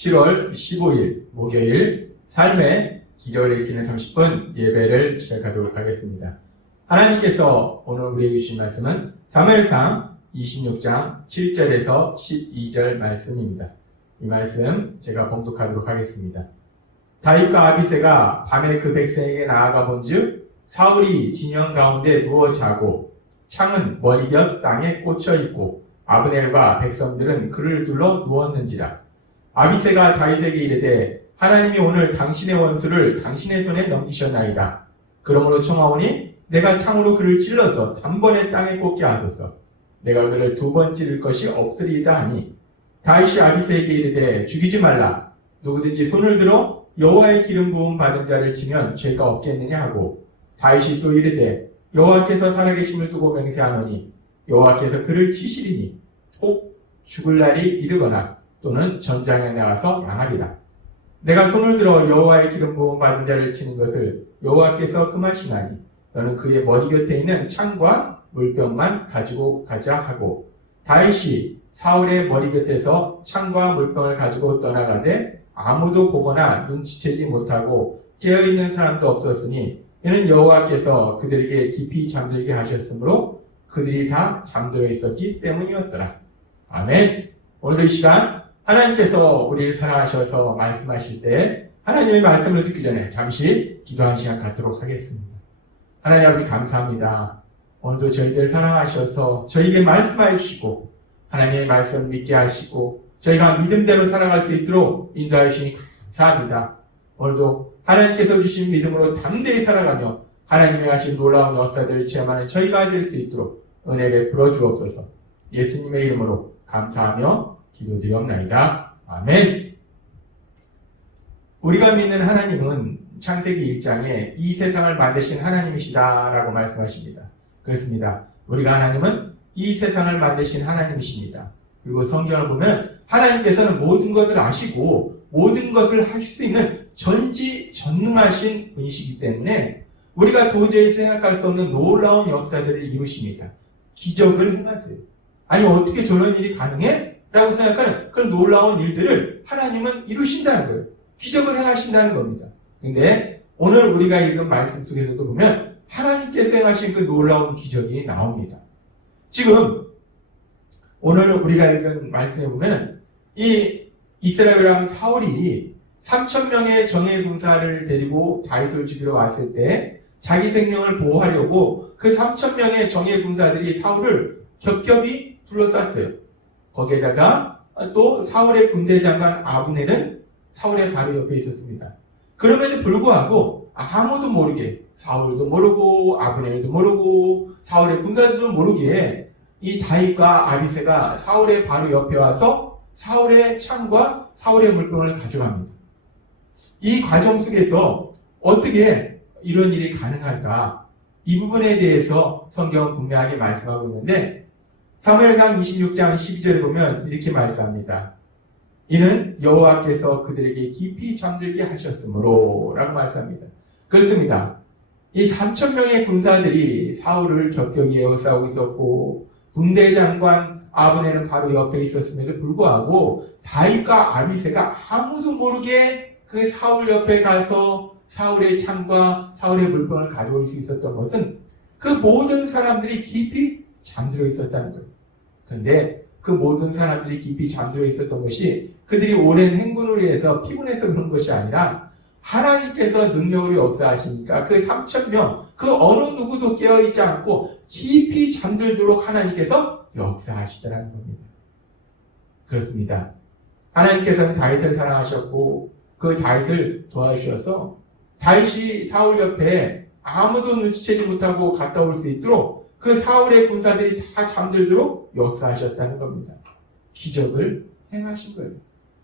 7월 15일 목요일 삶의 기적을 일으키는 30분 예배를 시작하도록 하겠습니다. 하나님께서 오늘 우리에게 주신 말씀은 사무엘상 26장 7절에서 12절 말씀입니다. 이 말씀 제가 봉독하도록 하겠습니다. 다윗과 아비새가 밤에 그 백성에게 나아가 본즉 사울이 진영 가운데 누워 자고 창은 머리곁 땅에 꽂혀 있고 아브넬과 백성들은 그를 둘러 누웠는지라. 아비새가 다윗에게 이르되 하나님이 오늘 당신의 원수를 당신의 손에 넘기셨나이다. 그러므로 청하오니 내가 창으로 그를 찔러서 단번에 땅에 꽂게 하소서. 내가 그를 2번 찌를 것이 없으리이다 하니 다윗이 아비새에게 이르되 죽이지 말라. 누구든지 손을 들어 여호와의 기름 부음 받은 자를 치면 죄가 없겠느냐 하고 다윗이 또 이르되 여호와께서 살아계심을 두고 맹세하노니 여호와께서 그를 치시리니 혹 죽을 날이 이르거나 또는 전장에 나가서 망하리라. 내가 손을 들어 여호와의 기름 부음 받은 자를 치는 것을 여호와께서 금하시나니 너는 그의 머리 곁에 있는 창과 물병만 가지고 가자 하고 다윗이 사울의 머리 곁에서 창과 물병을 가지고 떠나가되 아무도 보거나 눈치채지 못하고 깨어있는 사람도 없었으니 이는 여호와께서 그들에게 깊이 잠들게 하셨으므로 그들이 다 잠들어 있었기 때문이었더라. 아멘. 오늘도 이 시간 하나님께서 우리를 사랑하셔서 말씀하실 때 하나님의 말씀을 듣기 전에 잠시 기도하는 시간 갖도록 하겠습니다. 하나님 아버지 감사합니다. 오늘도 저희들 사랑하셔서 저희에게 말씀하여 주시고 하나님의 말씀을 믿게 하시고 저희가 믿음대로 살아갈 수 있도록 인도하여 주시니 감사합니다. 오늘도 하나님께서 주신 믿음으로 담대히 살아가며 하나님의 하신 놀라운 역사들을 체험하는 저희가 될 수 있도록 은혜 베풀어 주옵소서. 예수님의 이름으로 감사하며 기도드리옵나이다. 아멘. 우리가 믿는 하나님은 창세기 1장에 이 세상을 만드신 하나님이시다라고 말씀하십니다. 그렇습니다. 우리가 하나님은 이 세상을 만드신 하나님이십니다. 그리고 성경을 보면 하나님께서는 모든 것을 아시고 모든 것을 하실 수 있는 전지전능하신 분이시기 때문에 우리가 도저히 생각할 수 없는 놀라운 역사들을 이루십니다. 기적을 행하세요. 아니 어떻게 저런 일이 가능해? 라고 생각하는 그런 놀라운 일들을 하나님은 이루신다는 거예요. 기적을 행하신다는 겁니다. 근데 오늘 우리가 읽은 말씀 속에서도 보면 하나님께서 행하신 그 놀라운 기적이 나옵니다. 지금 오늘 우리가 읽은 말씀에 보면 이 이스라엘 왕 사울이 3,000명의 정예 군사를 데리고 다윗을 죽이러 왔을 때 자기 생명을 보호하려고 그 3,000명의 정예 군사들이 사울을 겹겹이 둘러쌌어요. 거기에다가 또 사울의 군대 장관 아브넬은 사울의 바로 옆에 있었습니다. 그럼에도 불구하고 아무도 모르게 사울도 모르고 아브넬도 모르고 사울의 군사들도 모르게 이 다윗과 아비새가 사울의 바로 옆에 와서 사울의 창과 사울의 물병을 가져갑니다. 이 과정 속에서 어떻게 이런 일이 가능할까? 이 부분에 대해서 성경은 분명하게 말씀하고 있는데 사무엘상 26장 12절에 보면 이렇게 말씀합니다. 이는 여호와께서 그들에게 깊이 잠들게 하셨으므로 라고 말씀합니다. 그렇습니다. 이 3,000명의 군사들이 사울을 격격히 에워싸고 있었고 군대 장관 아브넬은 바로 옆에 있었음에도 불구하고 다윗과 아비새가 아무도 모르게 그 사울 옆에 가서 사울의 창과 사울의 물병을 가져올 수 있었던 것은 그 모든 사람들이 깊이 잠들어 있었다는 거예요. 그런데 그 모든 사람들이 깊이 잠들어 있었던 것이 그들이 오랜 행군으로 인해서 피곤해서 그런 것이 아니라 하나님께서 능력을 역사하시니까 그 3,000명 그 어느 누구도 깨어있지 않고 깊이 잠들도록 하나님께서 역사하시더라는 겁니다. 그렇습니다. 하나님께서는 다윗을 사랑하셨고 그 다윗을 도와주셔서 다윗이 사울 옆에 아무도 눈치채지 못하고 갔다 올 수 있도록 그 사울의 군사들이 다 잠들도록 역사하셨다는 겁니다. 기적을 행하신 거예요.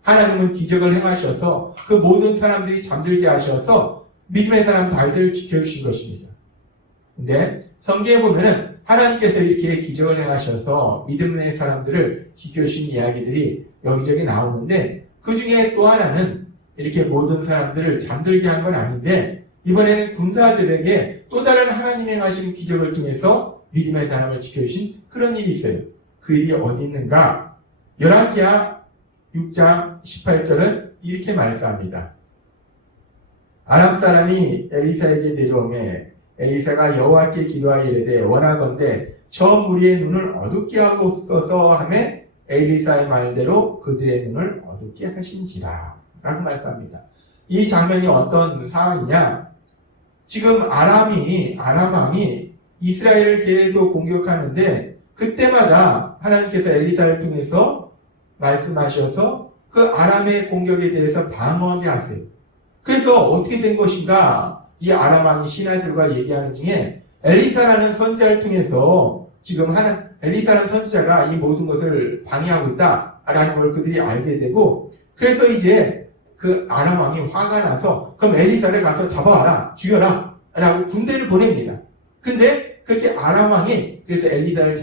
하나님은 기적을 행하셔서 그 모든 사람들이 잠들게 하셔서 믿음의 사람 다윗을 지켜주신 것입니다. 근데 성경에 보면은 하나님께서 이렇게 기적을 행하셔서 믿음의 사람들을 지켜주신 이야기들이 여기저기 나오는데 그 중에 또 하나는 이렇게 모든 사람들을 잠들게 한 건 아닌데 이번에는 군사들에게 또 다른 하나님의 행하신 기적을 통해서 믿음의 사람을 지켜주신 그런 일이 있어요. 그 일이 어디 있는가? 열왕기하 6장 18절은 이렇게 말씀합니다. 아람 사람이 엘리사에게 내려오매 엘리사가 여호와께 기도하여 이르되 원하건대 저 무리의 눈을 어둡게 하옵소서 하매 엘리사의 말대로 그들의 눈을 어둡게 하신지라 라고 말씀합니다. 이 장면이 어떤 상황이냐? 지금 아람 왕이 이스라엘을 계속 공격하는데 그때마다 하나님께서 엘리사를 통해서 말씀하셔서 그 아람의 공격에 대해서 방어하게 하세요. 그래서 어떻게 된 것인가? 이 아람 왕이 신하들과 얘기하는 중에 엘리사라는 선지자를 통해서 지금 엘리사라는 선지자가 이 모든 것을 방해하고 있다라는 걸 그들이 알게 되고, 그래서 이제 그 아람 왕이 화가 나서 그럼 엘리사를 가서 잡아와라, 죽여라 라고 군대를 보냅니다. 근데 그렇게 아람 왕이 그래서 엘리사를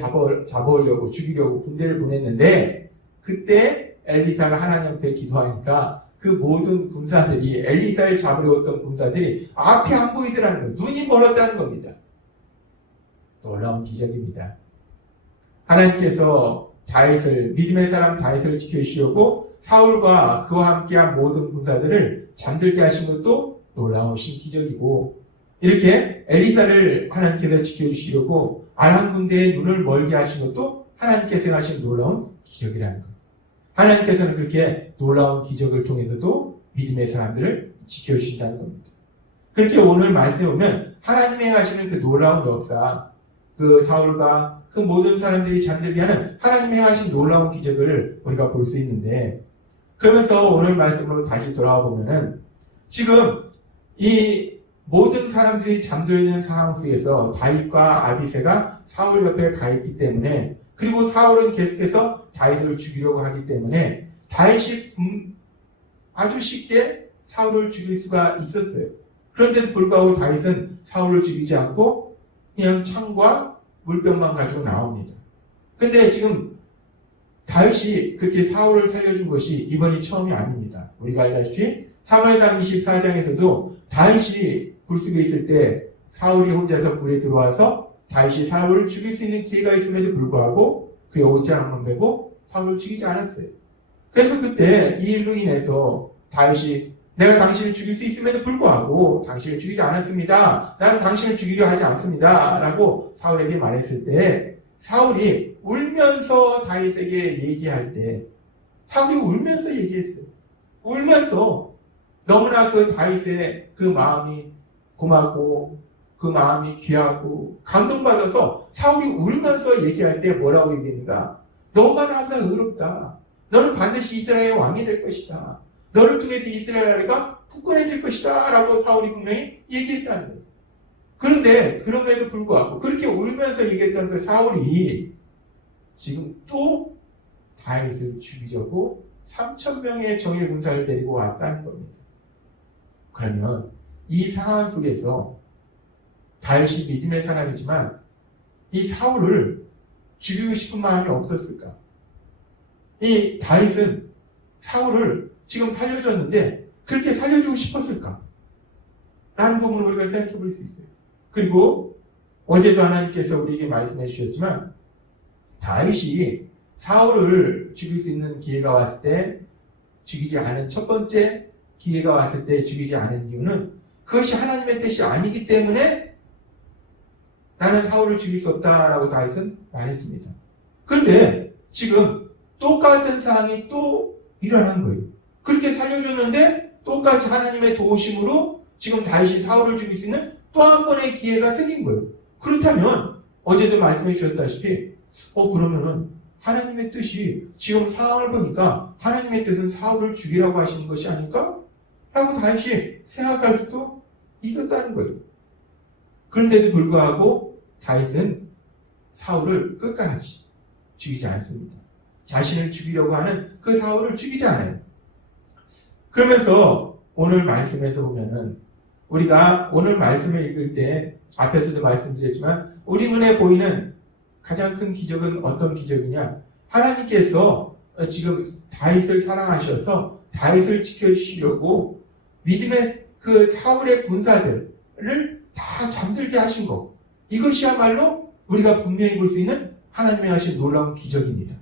잡아오려고 죽이려고 군대를 보냈는데, 그때 엘리사가 하나님 앞에 기도하니까 그 모든 군사들이, 엘리사를 잡으려 했던 군사들이 앞이 안 보이더라는 거예요. 눈이 멀었다는 겁니다. 놀라운 기적입니다. 하나님께서 믿음의 사람 다윗을 지켜주시려고 사울과 그와 함께한 모든 군사들을 잠들게 하신 것도 놀라우신 기적이고, 이렇게 엘리사를 하나님께서 지켜주시려고 아람 군대의 눈을 멀게 하신 것도 하나님께서 행하신 놀라운 기적이라는 것. 하나님께서는 그렇게 놀라운 기적을 통해서도 믿음의 사람들을 지켜주신다는 겁니다. 그렇게 오늘 말씀에 보면 하나님이 행하시는 그 놀라운 역사, 그 사울과 그 모든 사람들이 잠들게 하는 하나님이 행하신 놀라운 기적을 우리가 볼 수 있는데, 그러면서 오늘 말씀으로 다시 돌아와 보면은 지금 이 모든 사람들이 잠들어 있는 상황 속에서 다윗과 아비새가 사울 옆에 가 있기 때문에, 그리고 사울은 계속해서 다윗을 죽이려고 하기 때문에 다윗이 아주 쉽게 사울을 죽일 수가 있었어요. 그런데도 불구하고 다윗은 사울을 죽이지 않고 그냥 창과 물병만 가지고 나옵니다. 근데 지금 다윗이 그렇게 사울을 살려준 것이 이번이 처음이 아닙니다. 우리가 알다시피 사무엘상 24장에서도 다윗이 굴속에 있을 때 사울이 혼자서 불에 들어와서 다윗이 사울을 죽일 수 있는 기회가 있음에도 불구하고 그의 옷장을 메고 사울을 죽이지 않았어요. 그래서 그때 이 일로 인해서 다윗이 내가 당신을 죽일 수 있음에도 불구하고 당신을 죽이지 않았습니다. 나는 당신을 죽이려 하지 않습니다. 라고 사울에게 말했을 때 사울이 울면서 다윗에게 얘기할 때 사울이 울면서 얘기했어요. 울면서 너무나 그 다윗의 그 마음이 고맙고 그 마음이 귀하고 감동받아서 사울이 울면서 얘기할 때 뭐라고 얘기합니까? 너가 나보다 의롭다. 너는 반드시 이스라엘의 왕이 될 것이다. 너를 통해서 이스라엘 나라가 굳건해질 것이다 라고 사울이 분명히 얘기했다는 거예요. 그런데 그럼에도 불구하고 그렇게 울면서 얘기했던 그 사울이 지금 또 다윗을 죽이려고 3,000명의 정예 군사를 데리고 왔다는 겁니다. 그러면 이 상황 속에서 다윗이 믿음의 사람이지만 이 사울을 죽이고 싶은 마음이 없었을까? 이 다윗은 사울을 지금 살려줬는데 그렇게 살려주고 싶었을까? 라는 부분을 우리가 생각해 볼 수 있어요. 그리고 어제도 하나님께서 우리에게 말씀해 주셨지만 다윗이 사울을 죽일 수 있는 기회가 왔을 때 죽이지 않은 첫 번째 기회가 왔을 때 죽이지 않은 이유는 그것이 하나님의 뜻이 아니기 때문에 나는 사울을 죽일 수 없다라고 다윗은 말했습니다. 그런데 지금 똑같은 상황이 또 일어난 거예요. 그렇게 살려줬는데 똑같이 하나님의 도우심으로 지금 다윗이 사울을 죽일 수 있는 또 한 번의 기회가 생긴 거예요. 그렇다면 어제도 말씀해 주셨다시피 그러면은 하나님의 뜻이 지금 상황을 보니까 하나님의 뜻은 사울을 죽이라고 하시는 것이 아닐까? 라고 다윗이 생각할 수도 있었다는 거예요. 그런데도 불구하고 다윗은 사울을 끝까지 죽이지 않습니다. 자신을 죽이려고 하는 그 사울을 죽이지 않아요. 그러면서 오늘 말씀에서 보면은 우리가 오늘 말씀을 읽을 때 앞에서도 말씀드렸지만 우리 눈에 보이는 가장 큰 기적은 어떤 기적이냐? 하나님께서 지금 다윗을 사랑하셔서 다윗을 지켜주시려고 믿음의 그 사울의 군사들을 다 잠들게 하신 것. 이것이야말로 우리가 분명히 볼 수 있는 하나님의 하신 놀라운 기적입니다.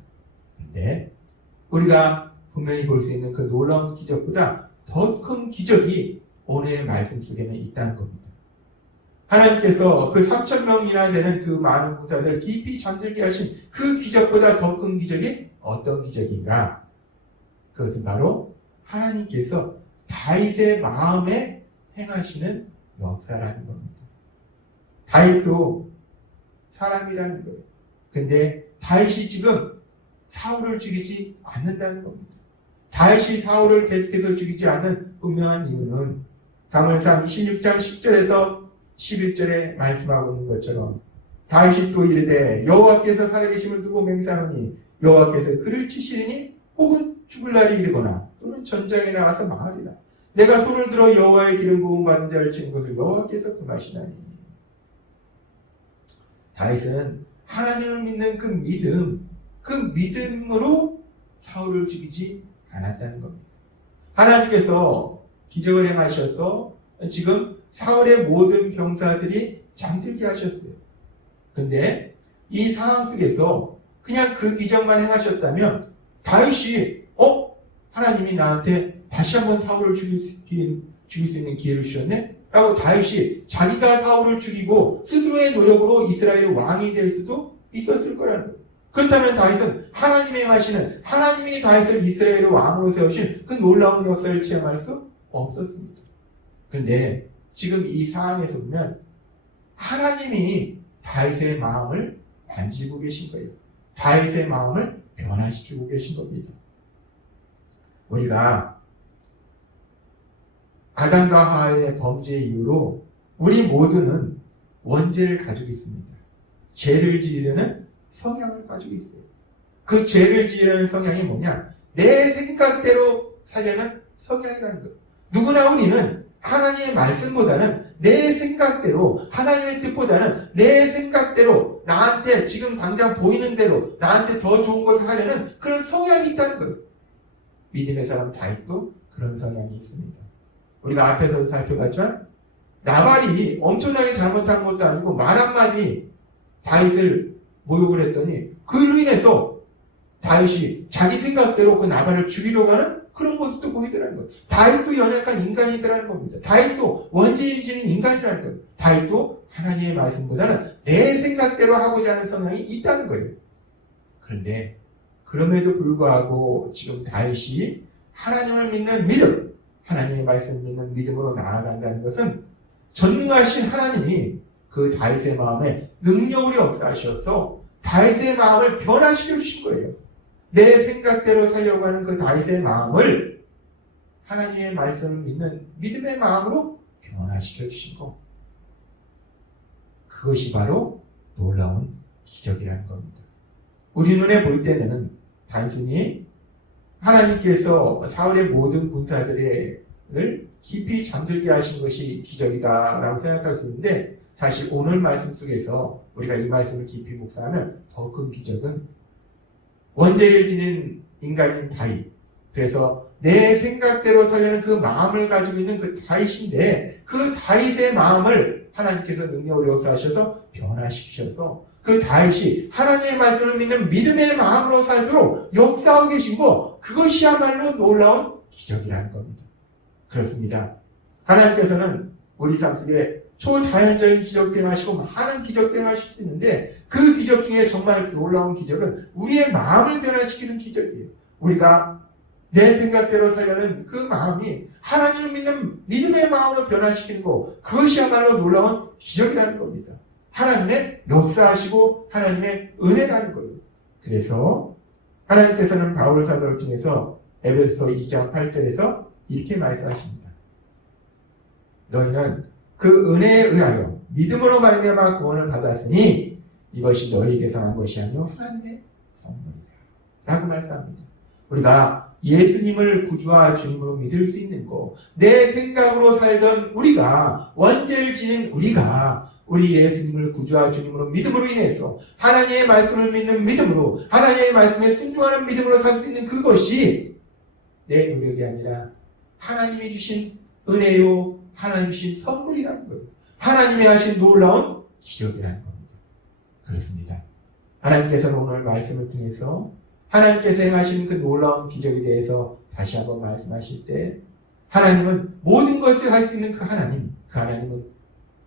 근데 우리가 분명히 볼 수 있는 그 놀라운 기적보다 더 큰 기적이 오늘의 말씀 속에는 있다는 겁니다. 하나님께서 그 3,000명이나 되는 그 많은 군사들을 깊이 잠들게 하신 그 기적보다 더 큰 기적이 어떤 기적인가? 그것은 바로 하나님께서 다윗의 마음에 행하시는 역사라는 겁니다. 다윗도 사람이라는 거예요. 근데 다윗이 지금 사울을 죽이지 않는다는 겁니다. 다윗이 사울을 계속해서 죽이지 않는 분명한 이유는 사무엘상 26장 10절에서 11절에 말씀하고 있는 것처럼 다윗이 또 이르되 여호와께서 살아계심을 두고 맹세하노니 여호와께서 그를 치시리니 혹은 죽을 날이 이르거나 또는 전장에 나가서 망하리라. 내가 손을 들어 여호와의 기름 부음 받은 자를 치는 것을 여호와께서 금하시나니. 다윗은 하나님을 믿는 그 믿음으로 사울을 죽이지 않았다는 겁니다. 하나님께서 기적을 행하셔서 지금 사울의 모든 병사들이 잠들게 하셨어요. 근데 이 상황 속에서 그냥 그 기적만 행하셨다면 다윗이 하나님이 나한테 다시 한번 사울을 죽일 수 있는 기회를 주셨네? 라고 다윗이 자기가 사울을 죽이고 스스로의 노력으로 이스라엘 왕이 될 수도 있었을 거라는 거예요. 그렇다면 다윗은 하나님의 행하시는 하나님이 다윗을 이스라엘의 왕으로 세우신 그 놀라운 역사를 체험할 수 없었습니다. 그런데 지금 이 상황에서 보면 하나님이 다윗의 마음을 만지고 계신 거예요. 다윗의 마음을 변화시키고 계신 겁니다. 우리가 아담과 하와의 범죄 이후로 우리 모두는 원죄를 가지고 있습니다. 죄를 지으려는 성향을 가지고 있어요. 그 죄를 지으려는 성향이 뭐냐? 내 생각대로 살려는 성향이라는 거예요. 누구나 우리는 하나님의 말씀보다는 내 생각대로, 하나님의 뜻보다는 내 생각대로 나한테 지금 당장 보이는 대로 나한테 더 좋은 것을 하려는 그런 성향이 있다는 거예요. 믿음의 사람 다윗도 그런 성향이 있습니다. 우리가 앞에서도 살펴봤지만 나발이 엄청나게 잘못한 것도 아니고 말 한마디 다윗을 모욕을 했더니 그로 인해서 다윗이 자기 생각대로 그 나발을 죽이려고 하는 그런 모습도 보이더라는 거예요. 다윗도 연약한 인간이더라는 겁니다. 다윗도 원죄를 지는 인간이라는 거예요. 다윗도 하나님의 말씀보다는 내 생각대로 하고자 하는 성향이 있다는 거예요. 그런데 그럼에도 불구하고 지금 다윗이 하나님을 믿는 믿음, 하나님의 말씀을 믿는 믿음으로 나아간다는 것은 전능하신 하나님이 그 다윗의 마음에 능력으로 역사하셔서 다윗의 마음을 변화시켜 주신 거예요. 내 생각대로 살려고 하는 그 다윗의 마음을 하나님의 말씀을 믿는 믿음의 마음으로 변화시켜 주신 거. 그것이 바로 놀라운 기적이라는 겁니다. 우리 눈에 볼 때는 단순히 하나님께서 사울의 모든 군사들을 깊이 잠들게 하신 것이 기적이다라고 생각할 수 있는데 사실 오늘 말씀 속에서 우리가 이 말씀을 깊이 묵상하면 더 큰 기적은 원죄를 지닌 인간인 다윗, 그래서 내 생각대로 살려는 그 마음을 가지고 있는 그 다윗인데 그 다윗의 마음을 하나님께서 능력으로 역사하셔서 변화시키셔서 그 다윗이 하나님의 말씀을 믿는 믿음의 마음으로 살도록 역사하고 계신 거, 그것이야말로 놀라운 기적이라는 겁니다. 그렇습니다. 하나님께서는 우리 삶 속에 초자연적인 기적 행하시고 많은 기적 행하실 수 있는데 그 기적 중에 정말 놀라운 기적은 우리의 마음을 변화시키는 기적이에요. 우리가 내 생각대로 살려는 그 마음이 하나님을 믿는 믿음의 마음으로 변화시키는 거, 그것이야말로 놀라운 기적이라는 겁니다. 하나님의 역사하시고 하나님의 은혜라는 거예요. 그래서 하나님께서는 바울 사도를 통해서 에베소서 2장 8절에서 이렇게 말씀하십니다. 너희는 그 은혜에 의하여 믿음으로 말미암아 구원을 받았으니 이것이 너희에게서 난 것이 아니요 하나님의 선물이다 라고 말씀합니다. 우리가 예수님을 구주와 주님으로 믿을 수 있는 거, 내 생각으로 살던 우리가, 원죄를 지닌 우리가 우리 예수님을 구주와 주님으로 믿음으로 인해서 하나님의 말씀을 믿는 믿음으로, 하나님의 말씀에 순종하는 믿음으로 살 수 있는 그것이 내 노력이 아니라 하나님이 주신 은혜요, 하나님이 주신 선물이라는 거예요. 하나님이 하신 놀라운 기적이라는 겁니다. 그렇습니다. 하나님께서는 오늘 말씀을 통해서 하나님께서 행하신 그 놀라운 기적에 대해서 다시 한번 말씀하실 때 하나님은 모든 것을 할 수 있는 그 하나님은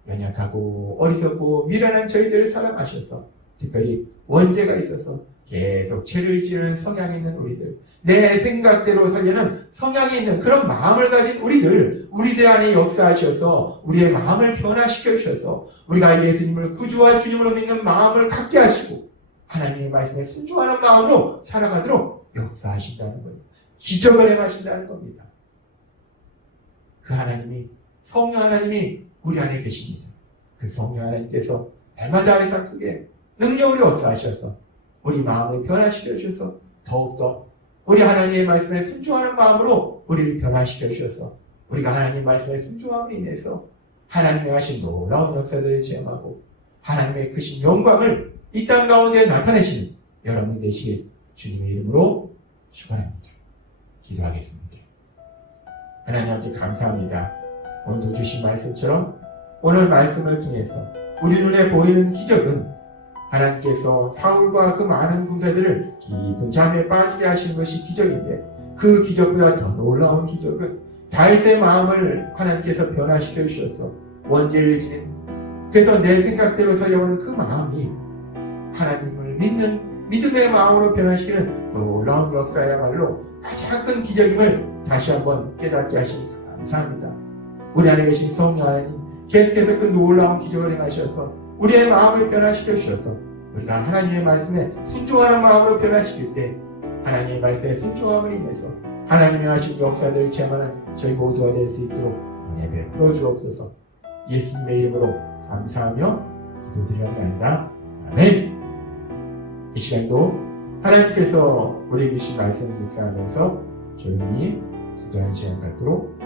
연약하고 어리석고 미련한 저희들을 사랑하셔서 특별히 원죄가 있어서 계속 죄를 지르는 성향이 있는 우리들, 내 생각대로 살려는 성향이 있는 그런 마음을 가진 우리들 안에 역사하셔서 우리의 마음을 변화시켜 주셔서 우리가 예수님을 구주와 주님으로 믿는 마음을 갖게 하시고 하나님의 말씀에 순종하는 마음으로 살아가도록 역사하신다는 거예요. 기적을 행하신다는 겁니다. 그 하나님이, 성령 하나님이 우리 안에 계십니다. 그 성령 하나님께서 날마다의 삶 속에 능력으로 역사하셔서 우리 마음을 변화시켜 주셔서 더욱더 우리 하나님의 말씀에 순종하는 마음으로 우리를 변화시켜 주셔서 우리가 하나님의 말씀에 순종함으로 인해서 하나님의 하신 놀라운 역사들을 체험하고 하나님의 크신 영광을 이 땅 가운데 나타내시는 여러분 되시길 주님의 이름으로 축원합니다. 기도하겠습니다. 하나님 아버지 감사합니다. 오늘도 주신 말씀처럼 오늘 말씀을 통해서 우리 눈에 보이는 기적은 하나님께서 사울과 그 많은 군사들을 깊은 잠에 빠지게 하신 것이 기적인데 그 기적보다 더 놀라운 기적은 다윗의 마음을 하나님께서 변화시켜 주셔서 원죄를 지닌, 그래서 내 생각대로 살려오는 그 마음이 하나님을 믿는 믿음의 마음으로 변화시키는 놀라운 역사야말로 가장 큰 기적임을 다시 한번 깨닫게 하시니 감사합니다. 우리 안에 계신 성령 하나님 계속해서 그 놀라운 기적을 행하셔서 우리의 마음을 변화시켜 주셔서 우리가 하나님의 말씀에 순종하는 마음으로 변화시킬 때 하나님의 말씀에 순종함을 인해서 하나님의 하신 역사들을 체험하는 저희 모두가 될 수 있도록 은혜 베풀어 주옵소서. 예수님의 이름으로 감사하며 기도드리옵나이다. 아멘. 이 시간도 하나님께서 우리에게 주신 말씀을 묵상하면서 조용히 기도하는 시간 갖도록